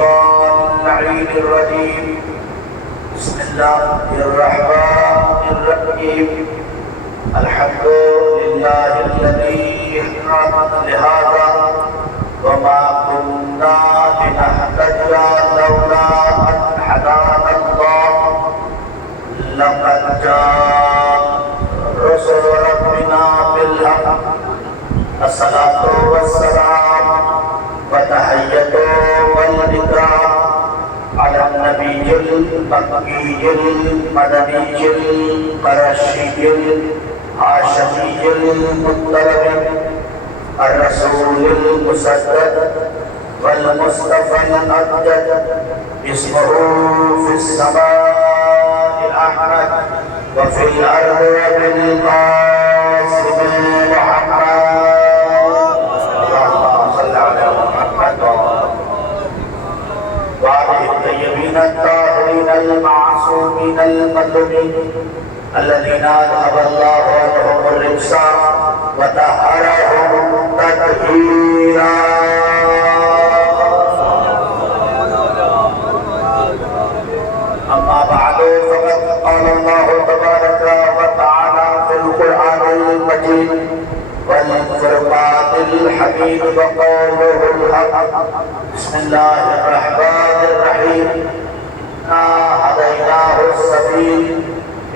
الشيطان اللعين الرجيم. بسم الله الرحمن الرحيم. الحمد لله الذي هدانا لهذا وما كنا لنهتدي لولا أن هدانا الله. لقد جاء رسل ربنا بالحق. الصلاة والسلام وتحية والإكرام على النبي المكي المدني القرشي الهاشمي المطلب الرسول المسدد والمصطفى الأمجد. اسمه في السماء أحمد وفي الأرض وبالقاسم محمد. اللهم صل على محمد وآله الطيبين الطاهرين المعصومين المظلومين الذين أذهب الله عنهم الرجس وطهرهم تطهيرا. أما بعد فقد قال الله تبارك وتعالى في القرآن المجيد والفرقان الحميد وقوله الحق. بسم الله الرحمن الرحيم. إنا هديناه السبيل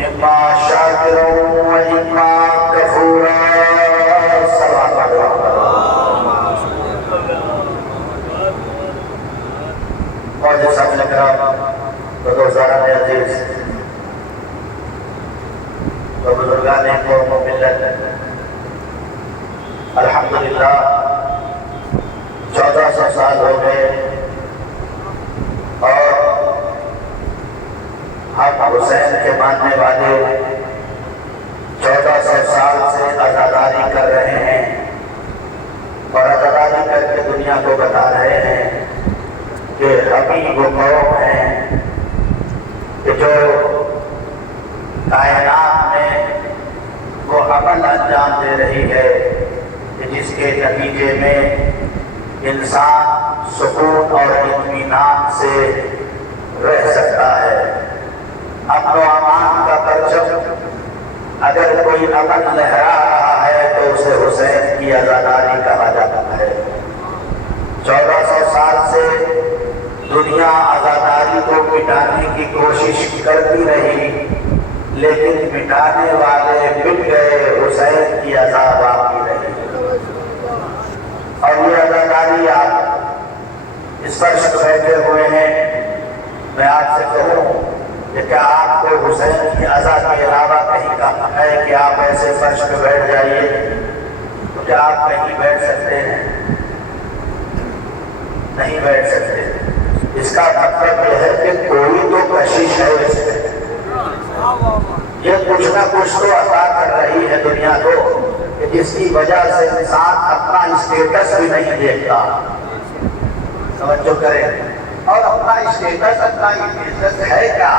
إما شاكرا وإما كفورا. صدق الله. معزز سامعین کرام و دوستان عزیز و بزرگان قوم و ملت، الحمدللہ 1400 سال ہو گئے اور ہم حسین کے ماننے والے 1400 سال سے عزاداری کر رہے ہیں اور عزاداری کر کے دنیا کو بتا رہے ہیں کہ ہمیں وہ قوم ہیں کہ جو کائنات میں وہ عمل انجام دے رہی ہے کہ جس کے نتیجے میں انسان سکون اور اطمینان سے رہ سکتا ہے. امن و امان کا پرچم اگر کوئی عمل لہرا رہا ہے تو اسے حسین کی عزاداری کہا جاتا ہے. 1400 سال سے دنیا عزاداری کو مٹانے کی کوشش کرتی رہی لیکن مٹانے والے مٹ گئے، حسین کی عزا باقی رہی. اور یہ عزاداری آپ اس فرش پر بیٹھے ہوئے ہیں. میں آپ سے کہوں کہ کیا آپ کو حسین کی عزا کے علاوہ کہیں کہا ہے کہ آپ ایسے فرش پہ بیٹھ جائیے؟ تو کیا آپ کہیں بیٹھ سکتے ہیں؟ نہیں بیٹھ سکتے. اس کا مطلب یہ ہے کہ کوئی تو کشش ہے اس میں. یہ کچھ نہ کچھ تو عطا کر رہی ہے دنیا کو کہ جس کی وجہ سے انسان اپنا اسٹیٹس بھی نہیں دیکھتا. توجہ کریں. اور اپنا اسٹیٹس اپنا اسٹیٹس ہے کیا؟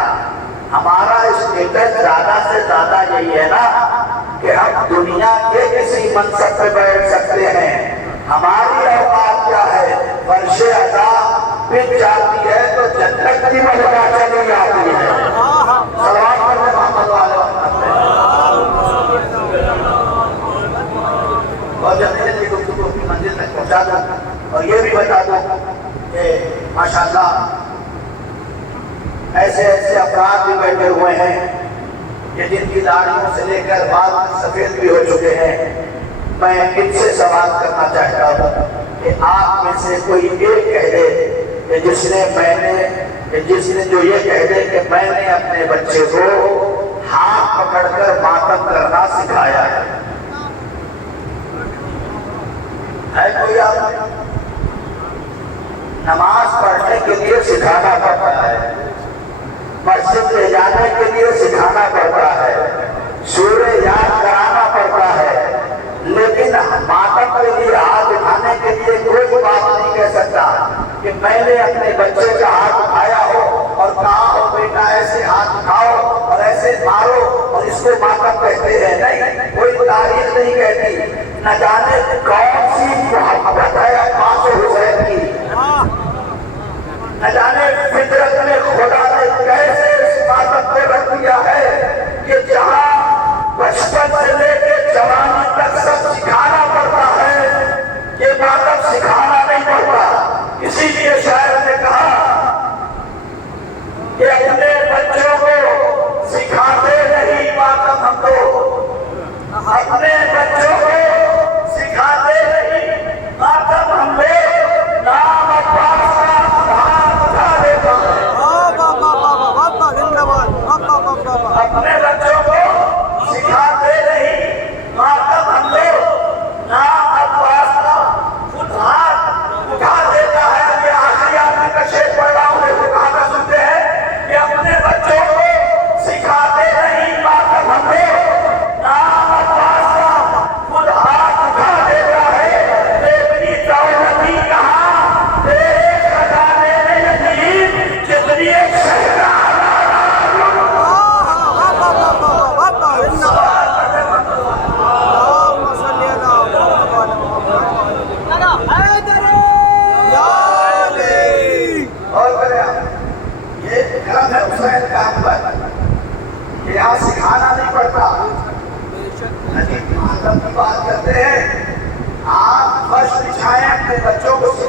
ہمارا اسٹیٹس زیادہ سے زیادہ یہی ہے نا کہ ہم دنیا کے کسی منصب پہ بیٹھ سکتے ہیں. ہماری اوقات کیا ہے؟ فرش عزا پھر جاتی ہے تو جنت کی ملکہ چلی جاتی ہے. صلوات پڑھنے محمد والے اور جنت کی گفتگو کی منزل تک پہنچا دوں. اور یہ بھی بتا دوں کہ ماشاءاللہ ایسے ایسے افراد بھی بیٹھے ہوئے ہیں کہ جن کی داڑھیوں سے لے کر بال سفید بھی ہو چکے ہیں. میں ان سے سوال کرنا چاہتا ہوں کہ آپ میں سے کوئی ایک کہہ دے کہ جس نے جو یہ کہہ دے کہ میں نے اپنے بچے کو ہاتھ پکڑ کر ماتم کرنا سکھایا ہے. کوئی آپ؟ نماز پڑھنے کے لیے سکھانا پڑتا ہے، مسجد لے جانے کے لیے سکھانا پڑتا ہے، سورہ یاد کرانا پڑتا ہے، لیکن ماتم کے لیے ہاتھ اٹھانے کے لیے کوئی بات نہیں کہہ سکتا کہ میں نے اپنے بچے کا ہاتھ اٹھایا ہو اور کہا ہو بیٹا ایسے ہاتھ اٹھاؤ اور ایسے مارو اور اس کو ماتم کہتے ہیں. نہیں، کوئی تاریخ نہیں کہتی. نہ جانے کون سی محبت ہے عباس و حسین کی،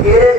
1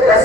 10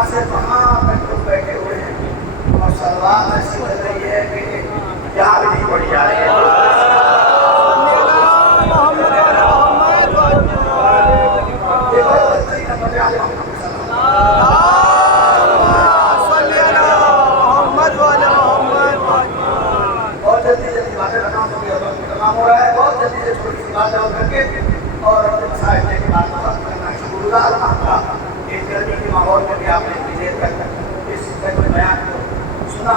یہاں سے وہاں تک لوگ بیٹھے ہوئے ہیں اور سلوات ایسی لگ رہی ہے کہ یاد نہیں پڑی جا رہی ہے. بہت جلدی جلدی باتیں تمام ہو رہا ہے. بہت جلدی سے چھوٹی سی بات کر کے اور اپنے مسائل کے بعد ختم کرنا شروع ہوگا. اس گرمی کے ماحول میں بھی آپ نے اتنی دیر تک اس بیان کو سنا.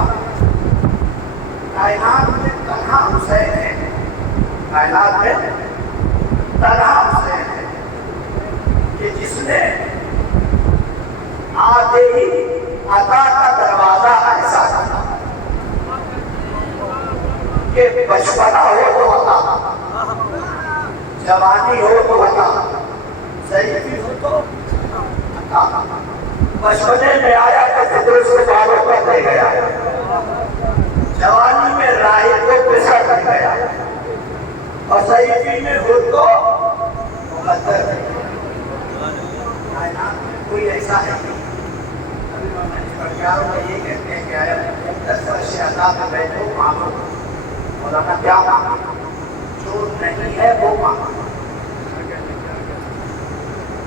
کائنات میں تنہا حسین ہے. کائنات میں تنہا حسین ہے کہ جس نے آتے ہی عطا کا دروازہ ایسا تھا کہ بچپنا ہو تو عطا, جوانی ہو تو عطا, ضعیفی ہو تو عطا. بچپنے میں آیا تو فطر اس کے بالوں پر دے گیا, جوانی میں راہی کو پسر کر گیا, اور ضعیفی میں ہو تو مقدر ہے. کائنات میں کوئی ایسا ہے نہیں. ابھی میں یہ کہتے ہیں کہ آیا دس عطا میں بیٹھو مانگو, مولانا کیا مانگو, جو نہیں ہے وہ مانگو.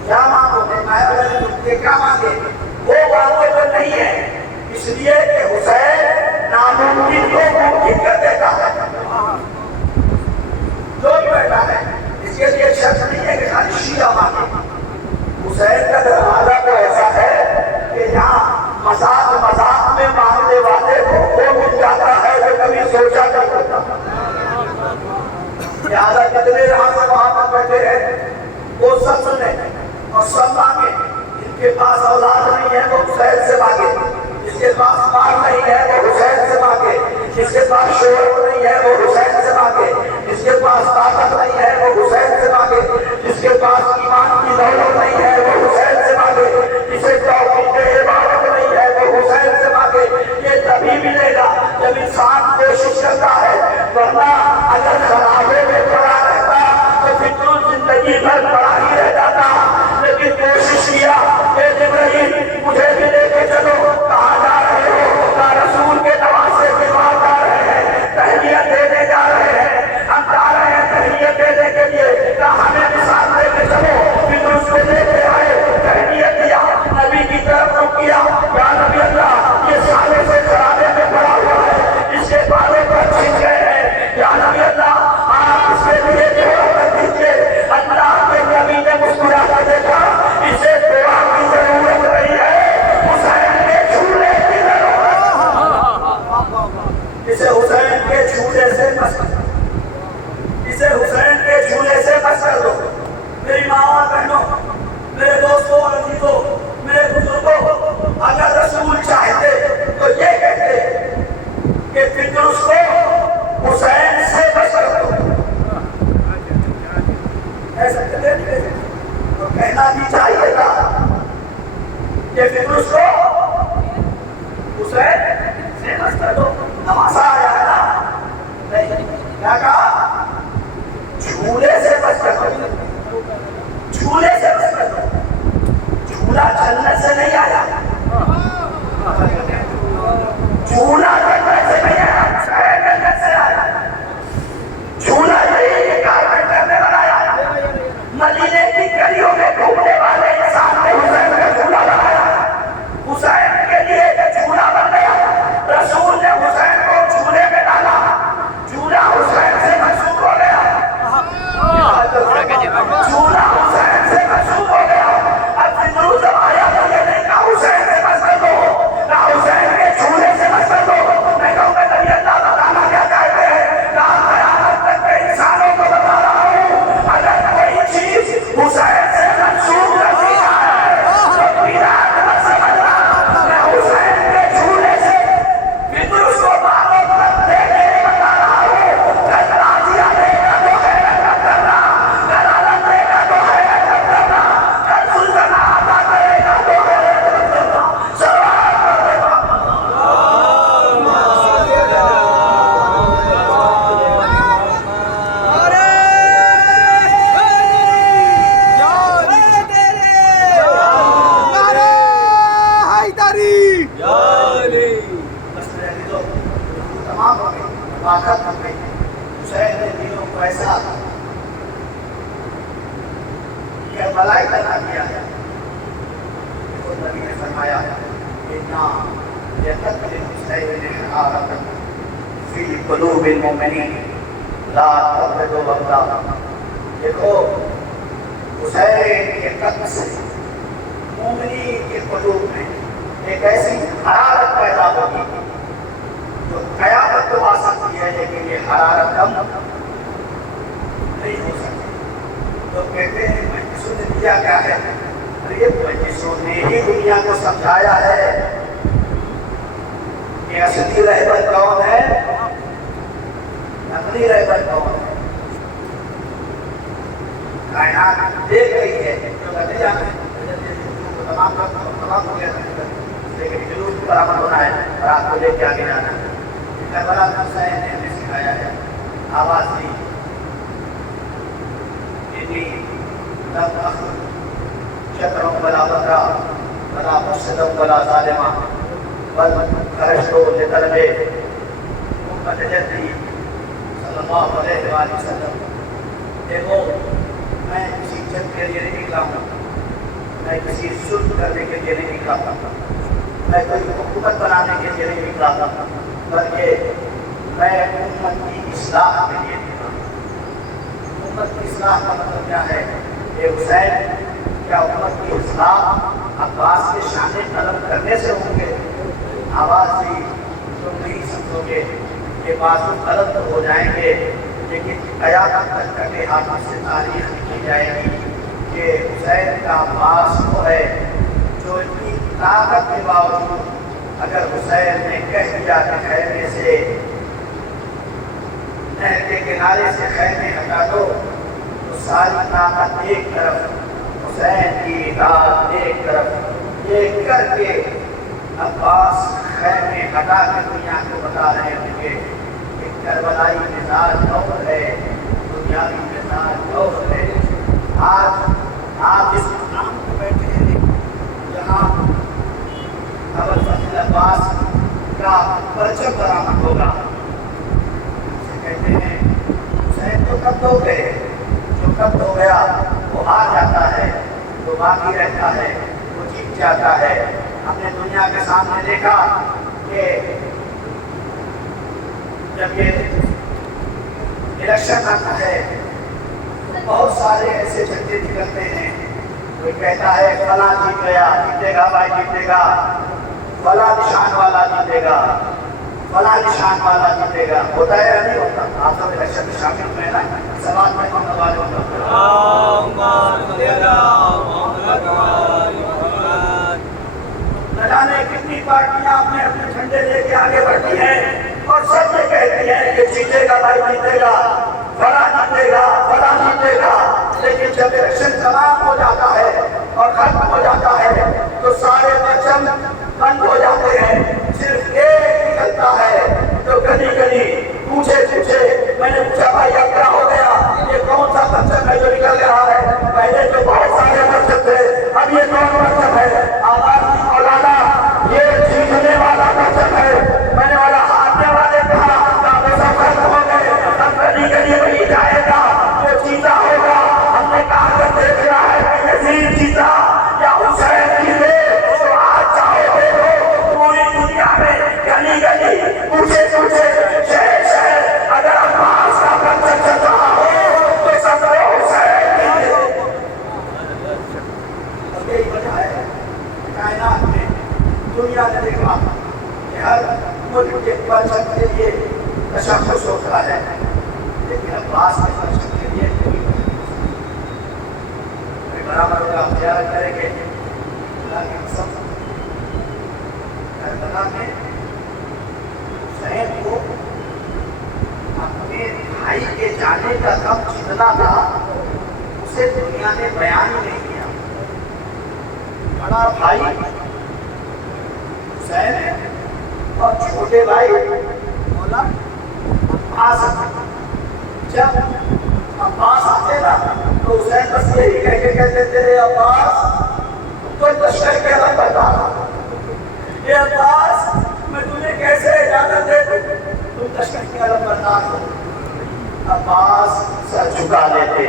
کیا مانگو کہ کیا مانگے, وہ مانگو جو نہیں ہے, اس لیے کہ حسین ناممکن کو ممکن کر دیتا ہے. جو بھی بیٹھا ہے اس کے لیے شرط نہیں ہے کہ خالی شیعہ مانگے. حسین کا دروازہ تو ایسا ہے کہ یہاں مذاق مذاق میں مانگنے والے کو وہ مل جاتا ہے جو کبھی سوچا نہیں ہوتا. لہٰذا کتنے یہاں سے وہاں پر بیٹھے ہیں وہ سب سنے اور سب مانگے. جن کے پاس اولاد نہیں ہے وہ حسین سے مانگے, جس کے پاس مال نہیں ہے وہ حسین سے مانگے, جس کے پاس شہرت نہیں ہے وہ حسین سے مانگے, جس کے پاس طاقت نہیں ہے وہ حسین سے مانگے, جس کے پاس ایمان کی دولت نہیں ہے وہ حسین سے مانگے, جسے توفیق عبادت نہیں ہے وہ حسین سے مانگے. یہ تبھی ملے گا جب انسان کوشش کرتا ہے, ورنہ اگر خرابے میں پڑا رہتا تو پھر تو زندگی بھر پڑا ہی رہ جاتا. لیکن کوشش کیا کہ جبرائیل مجھے بھی لے کے چلو. کہاں جا رہے ہو؟ کہاں رسول کے نواسے کے بعد جا رہے ہیں, تہنیت دینے جا رہے ہیں. ہم جا رہے ہیں تہنیت دینے کے لیے, کہاں ہمیں مثال لے کے چلو. پھر اس کو لے کے آئے, تہنیت دیا, نبی کی طرف رخ کیا. یا نبی اللہ یہ سالے سے خرابے میں پڑا ہوا ہے, اس کے بالوں پر چھن گئے ہیں. یا نبی اللہ آپ اس کے لیے دعا کر دیجیے. اللہ کے نبی نے مسکرا کر دیکھا, اسے دعا کی ضرورت نہیں ہے, حسین کے چھولے کی ضرورت ہے. اسے حسین کے چھولے سے بس کر دو, اسے حسین کے چھولے سے بس کر دو. میری ماں اور بہنوں, میرے دوستوں اور عزیزوں, میرے بزرگوں, اگر رسول چاہتے تو یہ کہتے کہ فطرس کو حسین سے بس کر دو. ایسا کہتے نہیں, تو کہنا بھی چاہیے تھا کہ فطرس کو حسین سے بس کر دو. نواسا آیا ہے نا, نہیں کیا کہا, جھولے سے بس کر دو, جھولے سے بس کر دو. جھولا جنت سے نہیں آیا, جھولا جنت سے نہیں آیا, حسین جنت سے آیا. جھولا یہی کارپیٹ کرنے والا آیا, مدینے کی گلیوں میں گھومنے والے انسان نے حسین کا جھولا بنایا. حسین کے لیے یہ جھولا بن گیا. رسول نے حسین کو جھولے میں ڈالا, جھولا حسین سے منسوخ ہو گیا. جھولا حسین سے منسوخ ہو گیا. اب فطرس آیا تو یہ نہیں کہا طاقت ہو گئی. حسین نے دلوں کو ایسا کربلائی بنا دیا ہے. تو نبی نے فرمایا اِنَّا لِقَتْلِ الْحُسَيْنِ حَرَارَةً فِي قُلُوبِ الْمُؤْمِنِينَ لَا تَبْرِدُ الْأَبْدَانُ. دیکھو حسین کے قتل سے مومنین کے قلوب میں ایک ایسی حرارت پیدا ہوگی جو قیامت تو آ سکتی ہے، لیکن یہ حرارت کم نہیں ہو سکتی. لوگ کہتے ہیں مجلسوں نے دیا کیا ہے؟ یہ مجلسوں نے ہی دنیا کو سمجھایا ہے کہ اصلی رہبر کون ہے، نقلی رہبر کون ہے. کائنات دیکھ رہی ہے جو نتیجہ تمام ہو گیا، لیکن جلوس برآمد ہونا ہے اور آپ کو دیکھ کے آگے جانا ہے. کربلا میں حسین نے ہمیں سکھایا ہے، آواز دی انی لم اخرج شطرا ولا بدرا ولا مفسدا ولا ظالما بل خرجت لطلب امت جدی صلی اللہ علیہ وآلہ وسلم. دیکھو میں کسی جنگ کے لیے نہیں نکلا ہوں، میں کسی ظلم کرنے کے لیے نہیں نکلا تھا، میں کوئی حکومت بنانے کے لیے نہیں نکلا تھا، بلکہ میں امت کی اصلاح کے لیے نکلا. امت کی اصلاح کا مطلب کیا ہے؟ یہ حسین کیا امت کی اصلاح عباس کے شانے قلم کرنے سے ہوں گے؟ آواز دی تم نہیں سمجھو گے، یہ بازو قلم تو ہو جائیں گے، لیکن قیامت تک کٹے ہاتھوں سے تاریخ لکھی جائے گی کہ حسین کا عباس وہ ہے جو اتنی طاقت کے باوجود اگر حسین نے کہہ دیا کہ خیمے سے نہر کے کنارے سے خیمے ہٹا دو تو ساری طاقت ایک طرف، حسین کی اطاعت ایک طرف، یہ کر کے عباس خیمے ہٹا کے دنیا کو بتا رہے ہوں گے کہ کربلائی مزاج اور ہے، دنیاوی مزاج اور ہے. آج آپ اس مقام کو بیٹھے ہیں جہاں ابوالفضل عباس کا پرچم برآمد ہوگا. اسے کہتے ہیں حسین تو کب ہو گئے، جو کب ہو گیا وہ آ جاتا ہے، وہ باقی رہتا ہے، وہ جیت جاتا ہے. ہم نے دنیا کے سامنے دیکھا کہ جب یہ الیکشن آتا ہے بہت سارے ایسے جھنڈے نکلتے ہیں، کوئی کہتا ہے فلاں جیت گیا، جیتے گا بھائی جیتے گا، فلاں نشان والا جیتے گا، فلاں نشان والا جیتے گا. ہوتا ہے یا نہیں ہوتا؟ آپ سب الیکشن میں شامل ہوئے نا، سوال میں کون والے ہوتا نہ جانے کتنی پارٹیاں اپنے اپنے جھنڈے لے کے آگے بڑھتی ہیں اور سب یہ کہتی ہیں کہ جیتے گا بھائی جیتے گا، فلاں جیتے گا، فلاں جیتے گا. لیکن جب الیکشن تمام ہو جاتا ہے اور ختم ہو جاتا ہے تو سارے پرچم بند ہو جاتے ہیں، صرف ایک نکلتا ہے جو گلی گلی پوچھے میں نے پوچھا بھائی اب کیا ہو گیا، یہ کون سا پرچم ہے جو نکل رہا ہے؟ پہلے جو بہت سارے پرچم تھے، اب یہ کون پرچم ہے؟ آواز کی مولانا یہ جیتنے والا پرچم ہے. میں نے والا ہارنے والے کہا وہ سب ختم ہو گئے، اب گلی گلی وہی جائے گا جو جیتا ہوگا. ہم نے کہا کر دیکھ رہا ہے کہ یزید جیتا یا حسین جیتے، تو آج چاہے دیکھو پوری دنیا میں گلی گلی پوچھے شہر شہر اگر عباس کا پرچم چل رہا ہو تو سب حسین جیتے. اب یہی وجہ ہے کائنات میں دنیا نے دیکھا کہ ہر ملک کے پرچم کے لیے تشخص ہوتا ہے، لیکن عباس کے پرچم کے لیے کوئی برابر ہوگا. اختیار کریں گے اللہ کی قسم کربلا میں حسین کو اپنے بھائی کے جانے کا غم جتنا تھا اسے دنیا نے بیان ہی نہیں کیا. بڑا بھائی حسین ہے اور چھوٹے بھائی مولا عباس. جب عباس آتے نا تو حسین بس یہی کہہ کے کہتے تھے عباس تو لشکر کے الگ بتا رہا، یہ عباس میں تمہیں کیسے اجازت دے دوں، تم لشکر کی علم بردار ہو. عباس سر جھکا لیتے.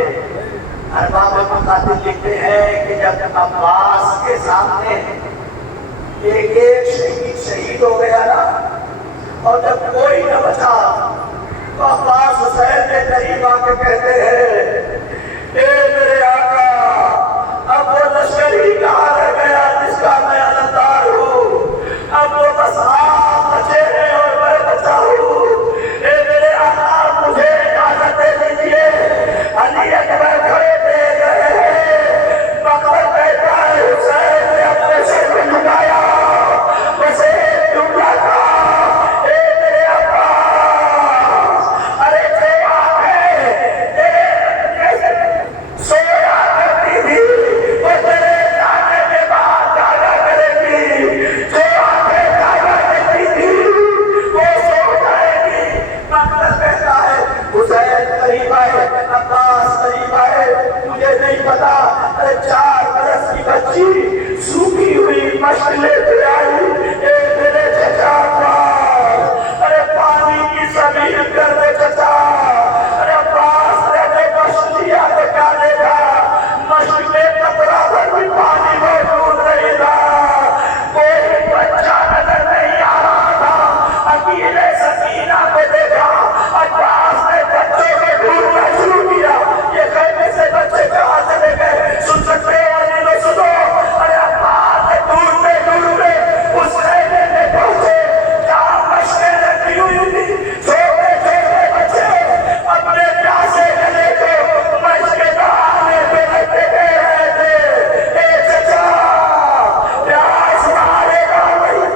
ارباب مقاتل لکھتے ہیں کہ جب عباس کے سامنے ایک ایک شہید ہو گیا نا، اور جب کوئی نہ بچا تو عباس حسین کے قریب آ کے کہتے ہیں اے میرے آقا، اب وہ لشکر ہی کہاں رہ گیا جس کا میں علمدار ہوں؟ اب وہ بس آپ بچے ہیں اور میں بچا ہوں. اے میرے آقا مجھے اجازت دے دیجیے. علی اکبر کھڑے دیکھ رہے ہیں. مقبول کہتا ہے حسین نے اپنے سر کو جھکایا، بس ایک جملہ تھا، اے میرے عباس، ارے جو آنکھیں تیرے سویا کرتی تھی وہ تیرے جانے کے بعد جاگا کرے گی. جو آنکھیں جاگا کرتی تھی وہ سو جائے گی. مقبول کہتا ہے حسین قریب آئے، عباس قریب آئے. مجھے نہیں پتا، ارے 4 برس کی بچی سوکھی ہوئی مشک لیتے آئی. اے میرے چچا عباس، ارے پانی کی زمین کر دے چچا. ارے عباس نے مشک لیا تو کیا لے گا؟ مشک میں قطرہ بھر بھی پانی موجود نہیں تھا. کوئی بچہ نظر نہیں آ رہا تھا. اکیلے سکینہ کو دیکھا. عباس نے بچوں کو ڈھونڈنا شروع کیا. یہ خیمے سے بچے کہاں چلے گئے؟ سن سکتے ہو علی لو سنو. ارے عباس نے ڈھونڈتے ڈھونڈتے اس خیمے میں پہنچے جہاں مشکیں رکھی ہوئی تھی. چھوٹے چھوٹے بچے اپنے پیاسے گلے کو مشک کے بہانے پہ رکھتے کہہ رہے تھے اے چچا پیاس مارے گا نہیں.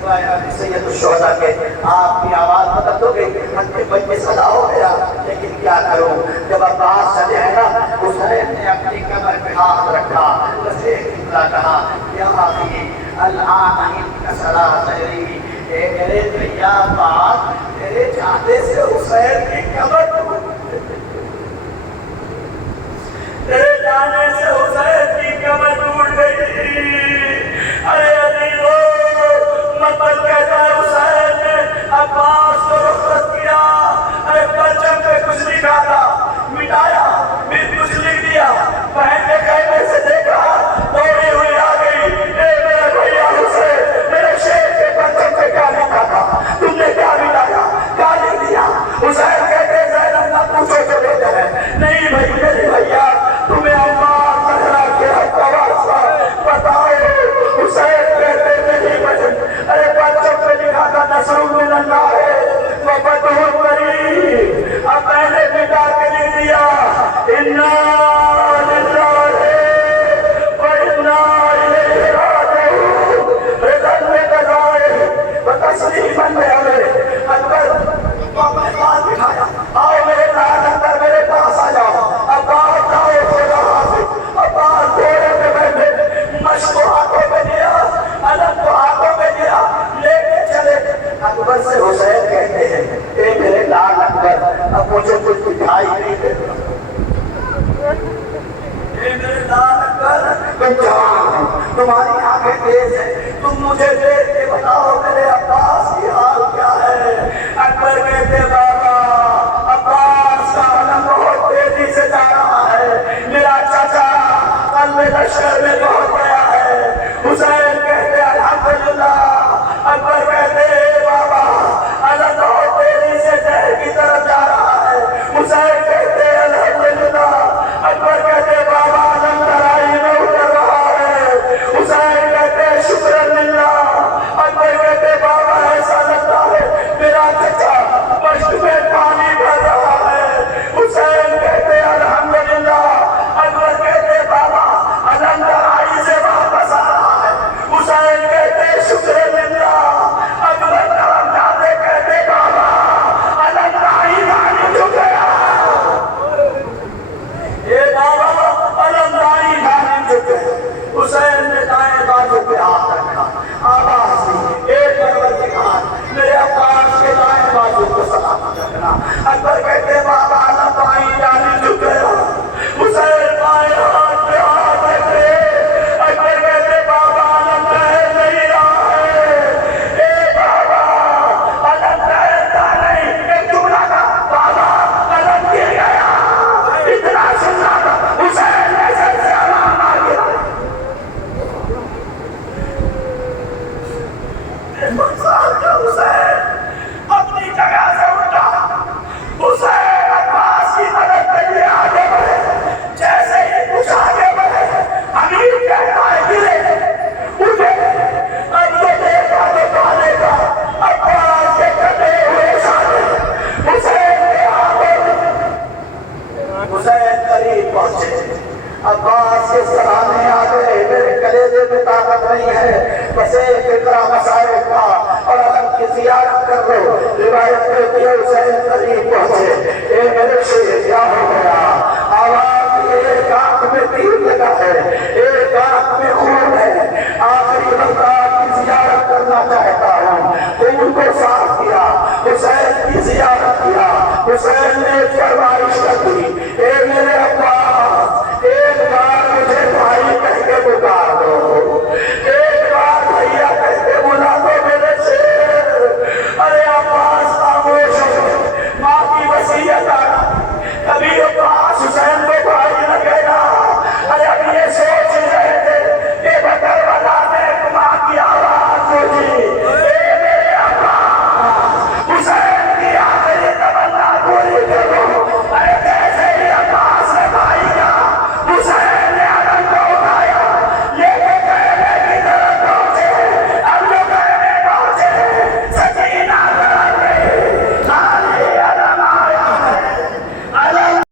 سوائے علی سید الشہداء کے آپ کی آواز بدل دو گے. بچ میں صدا ہو گیا، لیکن کیا کروں؟ جب عباس چلے ہیں نا، حسین نے اپنی کمر پہ ہاتھ رکھا، بس ایک جملہ کہا یا آخی الآن انکسرا ظہری. اے میرے بھیا عباس، تیرے جانے سے حسین کی کمر ٹوٹ گئی. تیرے جانے سے حسین کی کمر ٹوٹ گئی. ارے علی وہ مطلب کہتا ہے حسین نے عباس کو رخصت کیا. ارے پرچم پہ کچھ لکھا تھا، مٹایا، پھر کچھ لکھ دیا. بہن نے خیمے سے دیکھا، دوڑی ہوئی آ گئی. اے میرے بھیا حسین، میرے شیر کے پرچم پہ کیا لکھا تھا؟ تم نے کیا مٹایا، کیا لکھ دیا؟ حسین کہتے ہیں زینب نہ پوچھو تو بہتر ہے. نہیں بھائی میرے بھیا، تمہیں عمار زہرا کے حق کا واسطہ بتاؤ. حسین کہتے نہیں بھائی. ارے پرچم پہ لکھا تھا نصر من اللہ وفتح قریب. اب میں نے مٹا کے لکھ دیا انا للہ وَإِنَّا إِلَيْهِ رَاجِعُونَ. رضا میں قضائے وتسلیما لعمله. اکبر اپنے پاس بٹھایا، آؤ میرے نام اندر میرے پاس آ جاؤ. عباس جاؤ خدا حافظ. عباس گھوڑے پہ بیٹھے، مشق کو ہاتھوں میں لیا، علم کو ہاتھوں میں لیا، لے کے چلے. اکبر سے حسین کہتے ہیں اے میرے لال اکبر، اب مجھے کچھ دکھائی نہیں دیتا. اے میرے لال اکبر، تم جوان ہو، تمہاری آنکھیں تیز ہیں، تم مجھے دیکھ کے بتاؤ میرے عباس کی حال کیا ہے. اکبر کہتے بابا عباس کا علم بہت تیزی سے جا رہا ہے. میرا چچا قلب لشکر میں پہنچ گیا ہے. حسین کہتے الحمدللہ. اکبر کہتے بابا علم بہت تیزی سے شہر کی طرف جا رہا ہے. حسین کہتے الحمدللہ. اکبر کہتے بابا علم ترائی میں اتر رہا ہے. حسین کہتے شکر للہ. اکبر کہتے بابا ایسا لگتا ہے میرا چچا مشک میں پانی بھر رہا ہے. حسین کہتے الحمدللہ. اکبر کہتے بابا علم ترائی بھیجے میں طاقت نہیں ہے، بس ایک اقرا مسائل کا اور علم کی زیارت کر لو۔ روایت کرتی ہے حسین قریب پہنچے، اے میرے شیر کیا ہو گیا؟ آواز ایک آنکھ میں تیر لگا ہے،